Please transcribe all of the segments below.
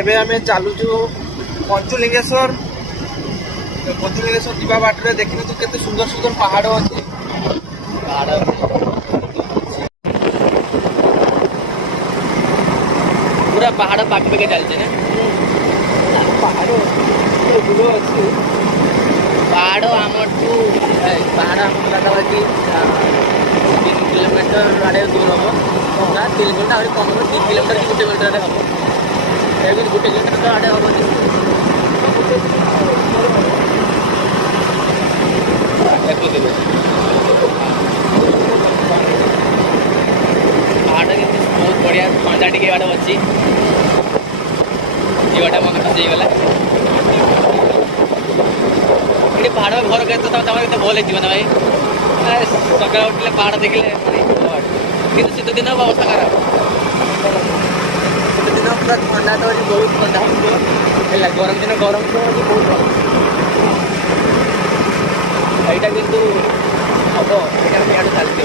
ଏବେ ଆମେ ଚାଲୁଛୁ ପଞ୍ଚଲିଙ୍ଗେଶ୍ୱର। ପଞ୍ଚଲିଙ୍ଗେଶ୍ୱର ଯିବା ବାଟରେ ଦେଖିଛୁ କେତେ ସୁନ୍ଦର ସୁନ୍ଦର ପାହାଡ଼ ଅଛି। ପାହାଡ଼ पूरा पहाड़ पाखे पाखे चलते ना ପାହାଡ଼ ଦୂର ଅଛି। पहाड़ आमठू पहाड़ आम पाखापाखि 3 किलोमीटर आड़े दूर हम ना 3 किलोमीटर आगे कम हम 3 किलोमीटर 1 किलोमीटर आड़े हम एवं 1 किलोमीटर आड़े हम पहाड़ के बहुत बढ़िया थंडा टिके आड़े अच्छी जीवाटा मन खुशी गला ये पहाड़ में घर कहते तो भल है भाई सकाल उठे पहाड़ देखले कि शीत दिन अवस्था खराब शीत दिन पूरा ठंडा तो बहुत ठंडा है गरम दिन गरम तो बहुत भल यहाँ कि हम यहाँ चलती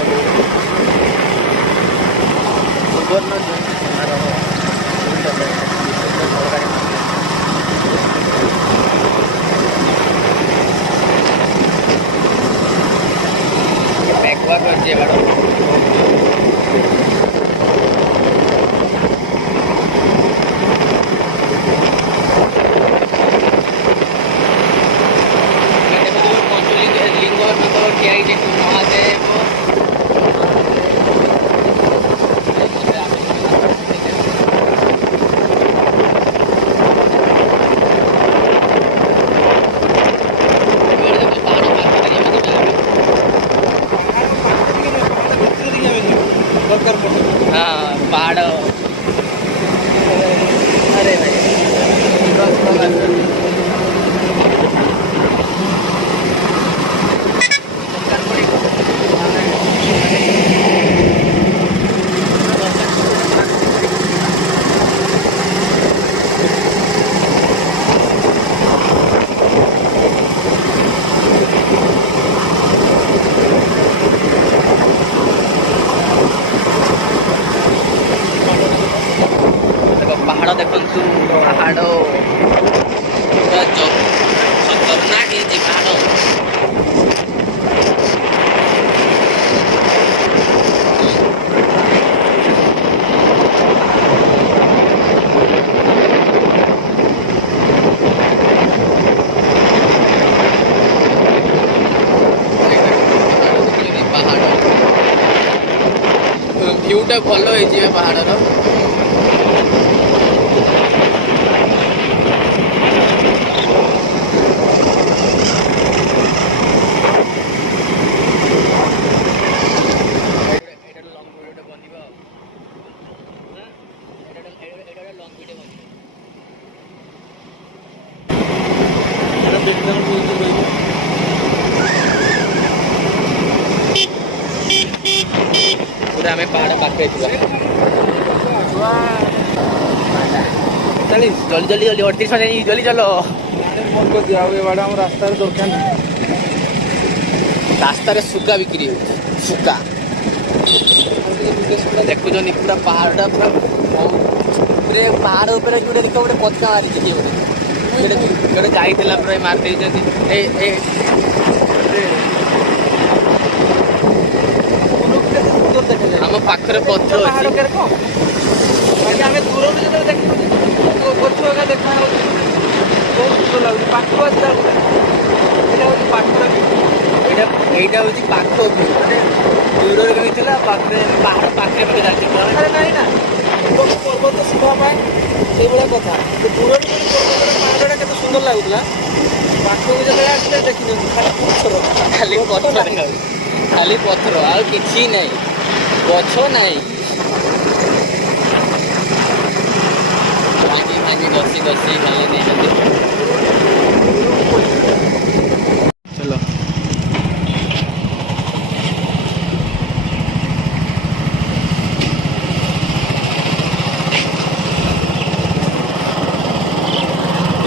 बैकवा कर बाड़ लिंग महादेव हाँ पहाड़ अरे भाई पहाड़ देखु पहाड़ पूरा खतरनाक है पहाड़ भ्यूटा भल है पहाड़ पूरा हमें पहाड़ पाखे चली जल्दी जल्दी जल्दी 38 में जल्दी चलो हम रास्तार दरकार रास्तार सुगा बिक्री सुगा देखुं पूरा पहाड़ पूरा पहाड़ उपर जो देख गोटे पता मारी गोटे गाई पूरा मार हम पाखरे पथर आम दूर जो देखते गच देखा बहुत सुंदर लगे पाखु आसा यहाँ पाखर यहाँ हूँ पाख मानने दूर मिलता पाखे पहाड़ पाखे पाखे जाती नहीं ना पर्वत शोभा से कथा दूर पहाड़ा के सुंदर लगुला पाखक जो आसते देखी खाली पथर खाली पथर आ कि नहीं गछ नहीं भांगी भांगी घसी घसी खाली नहीं चलो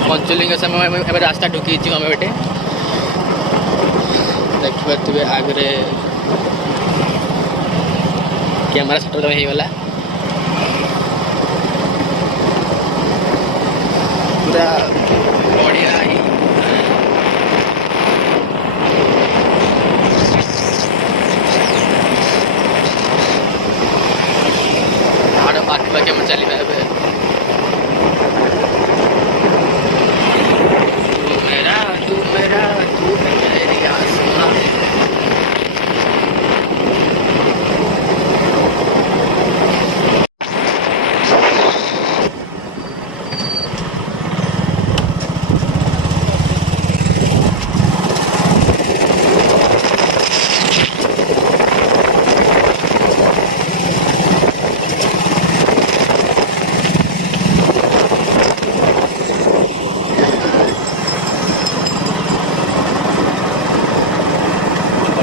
पंचलिंगेश्वर रास्ता ढुकी आम बेटे देखिए आगे कैमरा सेटअप हो गला बाकी हम चलिए तू मेरा तू मेरी आसमां।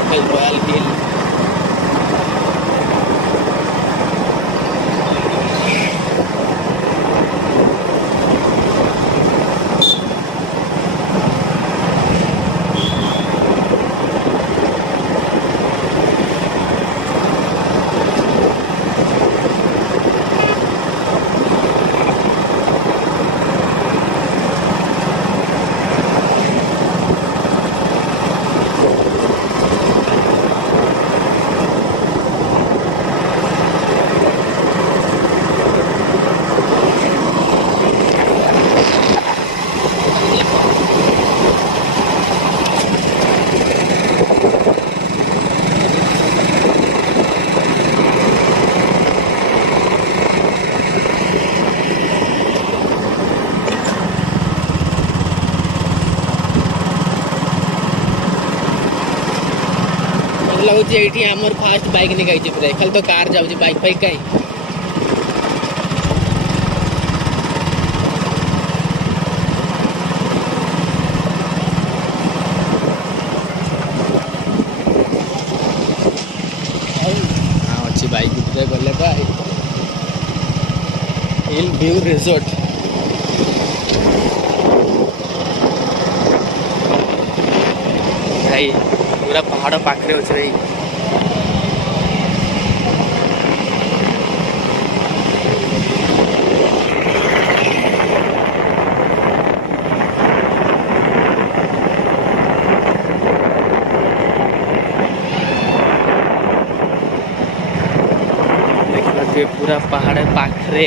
रॉयल हिल लगुच ये आमर फास्ट बाइक निकाई पूरा खाली तो कार जाऊँ बाइक फाइक कहीं हाँ अच्छी बाइक गले हिल व्यू रिजॉर्ट भाई पूरा पहाड़ पाखे अच्छे भाई देखिए पूरा पहाड़ पाखे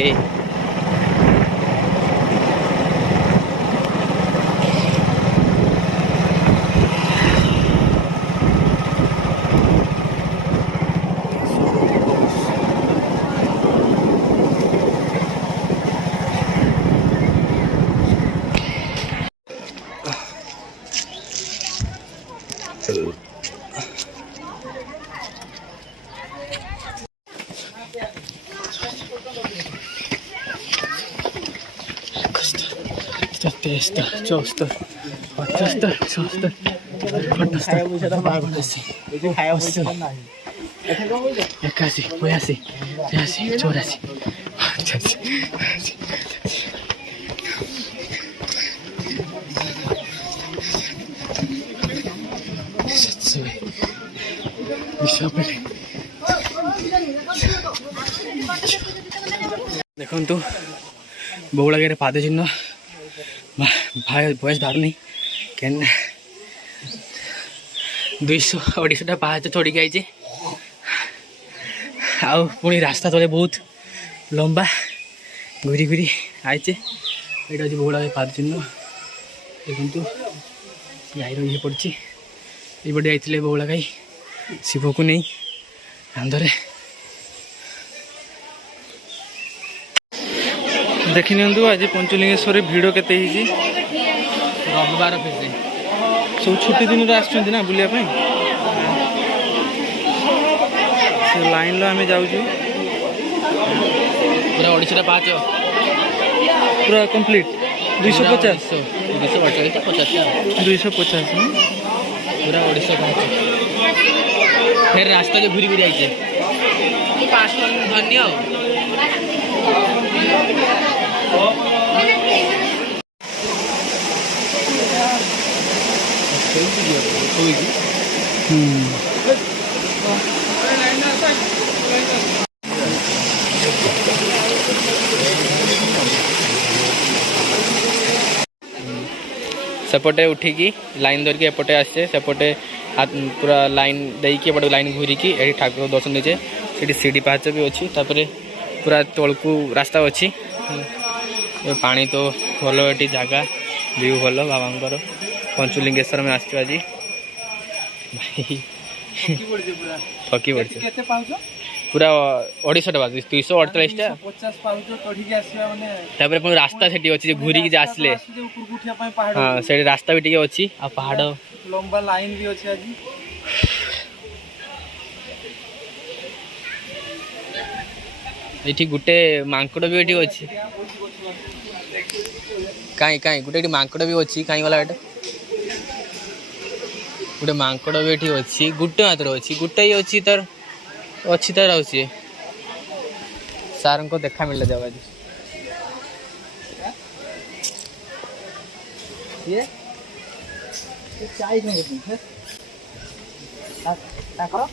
देखु बौलागे पाद चिन्ह भयस बाहर नहीं क्या 200-250 पाहाच चढ़ी आई आउ पुणी रास्ता तले बहुत लंबा घूरी घूरी आईचे यहाँ हूँ बौलागे पाद चिन्ह देखु गाई रही पड़ी ये आते बौला गाई शिव को नहीं कांधरे देखी नियंतु आज पंचलिंगेश्वर भिड़ केते रविवार फिर सब छुट्टी दिन आसना बुलाया से लाइन आम जाऊँ पूरा ओडिशा पाँच पूरा कंप्लीट 250 250 पूरा ओडिशा पाँच फिर रास्ता जो घूरी घूरी आईचे 5 धन्य सेपटे उठिकी लाइन धरिकी एपटे आसे सेपटे पूरा लाइन देकी एपटे लाइन घूरिकी ये ठाकुर दर्शन दीचे सीढ़ी पाहाच भी अच्छी तापर पूरा तलकू रास्ता अच्छी पानी तो भल ये जगह व्यू भल बाबा पंचुलिंगेश्वर में आस आज थकी पड़ी पूरा 250 टका 248 टा 50 पाउच चढ़ी आसीबा माने तापर पुणी रास्ता सेठी अछि घूरी के आसले हां से रास्ता भी टिके अछि आ पहाड़ लंबा लाइन भी अछि आज एठी गुटे मांकड़ भी एठी अछि काई काई गुटे मांकड़ भी अछि काई वाला एटा गुटे मांकड़ भी एठी अछि गुटे मात्र अछि गुटे ही अछि तर अच्छी तरह अच्छी सार को देखा मिल जाओ आज ये चाय में है करो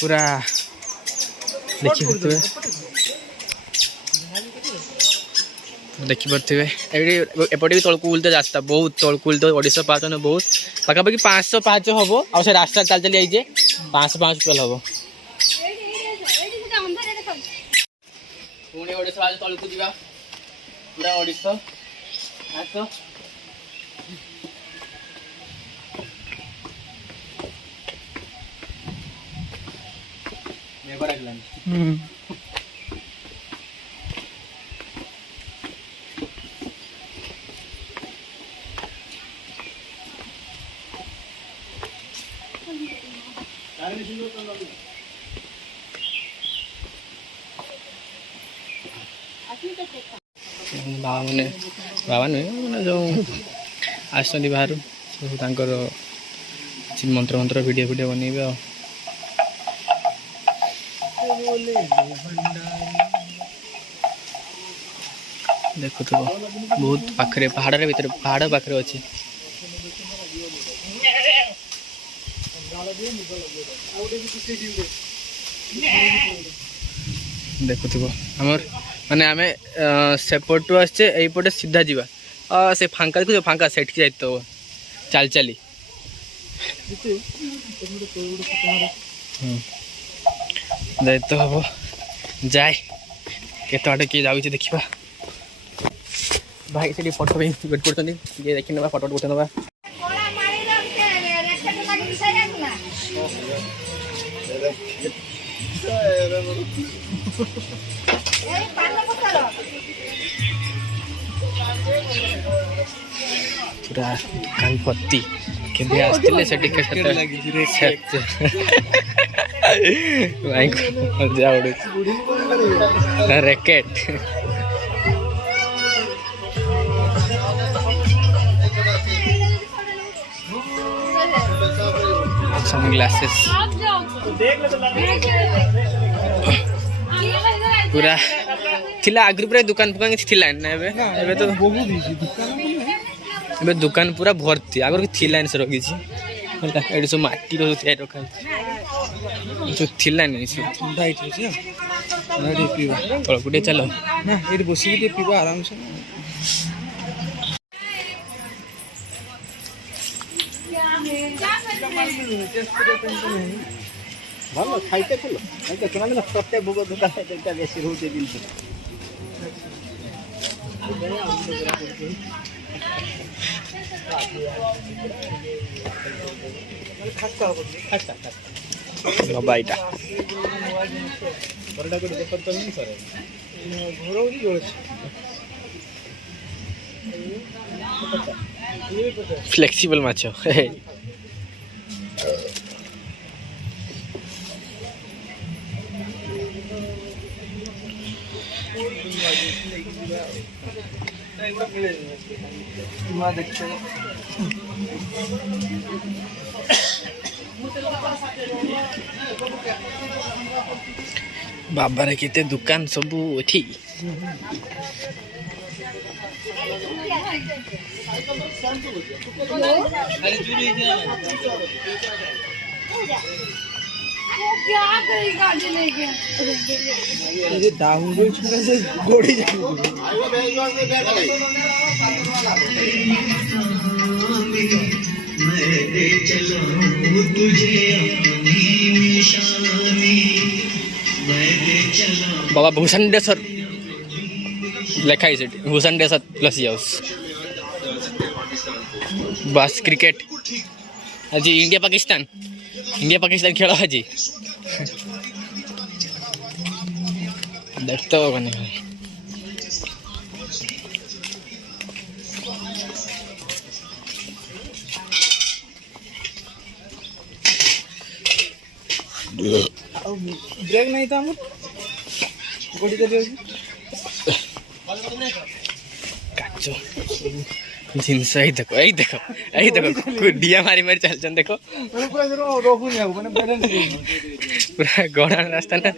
पूरा देखी पारे एपटे भी तलकू बुलते रास्ता बहुत तलकू बुलते ओडिशा पाच बहुत पाखापाखि 500 पाँच हम आ रास्ता चल चली आईजे 500 पाँच टोल हम पुणी ओडिशा तलकू जा पूरा ओडिशा बाबा नुहे मैंने जो आस बाहर सब मंत्र मंत्र वीडियो वीडियो बनइबे देखु तो बहुत पाखरे पहाड़ भीतर पहाड़ पाखरे अच्छी देखुव आमर माने आमे सेपटू आसे एपटे सीधा जावा से फांका देखो फांका सेठ जाए तो चल चली दायित्व हम जाए केत किए जाऊँ देखा भाई से फोटो भी वेट कर देखी ना फोटो उठे ना पूरा दुकान पत्ती केबे आस्तिले से टिकट भाई मजा उड़े रैकेट सनग्लासेस पूरा थिला आगु पूरा दुकान फुकान किसी थिला ना एबे तो एबे दुकान पूरा भर्ती आगर थिला से रखी एटी सब माटी तैयार रखा जो थिला नहीं तलकुटे चलो ये बस पीवा आराम से भल खाइते फुल खाइते सुना प्रत्येक भोग दुकान बेसी रोचे जिनस बाईटा फ्लेक्सिबल माछ बाबा रे केते दुकान सबू एठी क्या करेगा गाड़ी लेके ये डाउनलोड छोटा से गोड़ी जाए बाबा भूषण डेसर लेखा है सेठ भूषण डेसर लसी हाउस बस क्रिकेट आज इंडिया पाकिस्तान खेल आज देखते हो नहीं ब्रेक नहीं था हम गोड़ी कर दिया काचो जिनस यही देखो डिया मारी मारी चलछन देखो पूरा जरो रोकू नहीं आगो माने बैलेंस पूरा गड़ा रास्ता ना